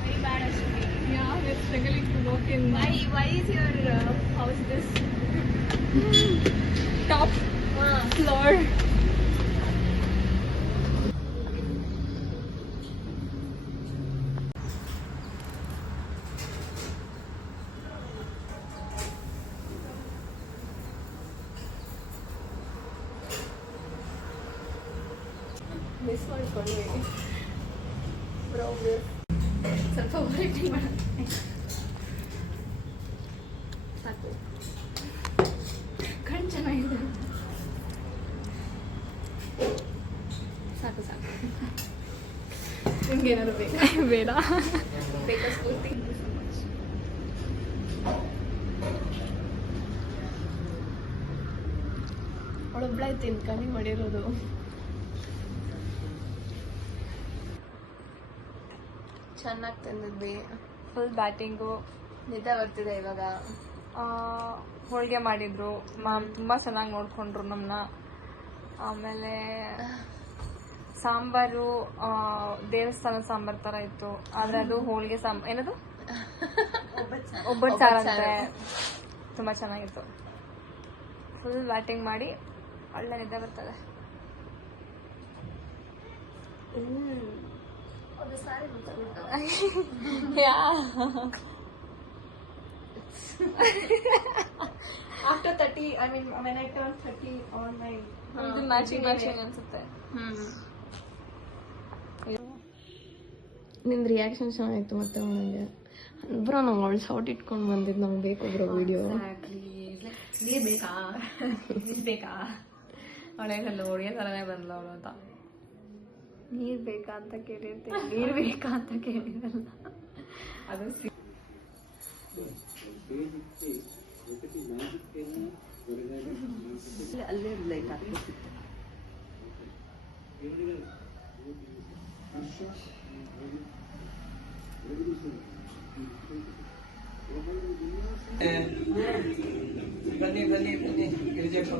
Very bad actually. Yeah, we're struggling to walk in. Why is your house this? Top floor. Miss ಮಾಡ್ಕೊಂಡ್ವಿ ಸ್ವಲ್ಪ ಓವರ್ಯಾಕ್ಟಿಂಗ್ ಮಾಡುತ್ತೆ ಸಾಕು ಕಣ್ ಚೆನ್ನಾಗಿದೆ ಸಾಕು ಸಾಕು ನಿಮ್ಗೆ ಏನಾದ್ರು ಬೇಕಾ ಬೇಡ. ಬೇಕಾ ಸ್ಫೂರ್ತಿ ಅವಳೊಬ್ಳಾಯ್ತು ಇನ್ಕಮಿಂಗ್ ಮಾಡಿರೋದು ಚೆನ್ನಾಗಿ ತಂದಿದ್ವಿ ಫುಲ್ ಬ್ಯಾಟಿಂಗು. ನಿದ್ದೆ ಬರ್ತಿದೆ ಇವಾಗ ಹೋಳಿಗೆ ಮಾಡಿದ್ರು ಮ್ಯಾಮ್, ತುಂಬ ಚೆನ್ನಾಗಿ ನೋಡ್ಕೊಂಡ್ರು ನಮ್ಮನ್ನ. ಆಮೇಲೆ ಸಾಂಬಾರು ದೇವಸ್ಥಾನ ಸಾಂಬಾರು ಥರ ಇತ್ತು, ಆದರೆ ಅದು ಹೋಳಿಗೆ ಏನದು ಒಬ್ಬಟ್ಟು ಸಾರಂತೆ, ತುಂಬ ಚೆನ್ನಾಗಿತ್ತು. ಫುಲ್ ಬ್ಯಾಟಿಂಗ್ ಮಾಡಿ ಒಳ್ಳೆ ನಿದ್ದೆ ಬರ್ತದೆ. After 30, I mean, when I turned 30 on my... ಇದು ಮ್ಯಾಚಿಂಗ್ ಅನ್ಸುತ್ತೆ. ನಿಂದು ರಿಯಾಕ್ಷನ್ ಚೆನ್ನಾಗಿತ್ತು ಮತ್ತೆ ನನಗೆ ಬ್ರೋ ನಾವು ಅವಳು ಸೌಟ್ ಇಟ್ಕೊಂಡು ಬಂದಿದ್ದು ನಮ್ಗೆ ಬೇಕು ಬ್ರೋ ವಿಡಿಯೋ ನೀರು ಬೇಕಾ ನೀರು ಬೇಕಾ ಅವಳೇನಲ್ಲ ಹೊಡಿಯೋ ಥರನೇ ಬಂದ್ಲ ಅವಳು ಅಂತ. ನೀರು ಬೇಕಾ ಅಂತ ಕೇಳಿರ್ತೀನಿ, ನೀರು ಬೇಕಾ ಅಂತ ಕೇಳಿರಲ್ಲ. ಅದು ಅಲ್ಲೇ ಲೈಟ್ ಆಗ್ತಿತ್ತು. ಬನ್ನಿ ಬನ್ನಿ ಬನ್ನಿ ರಿಜೆಕ್ಟ್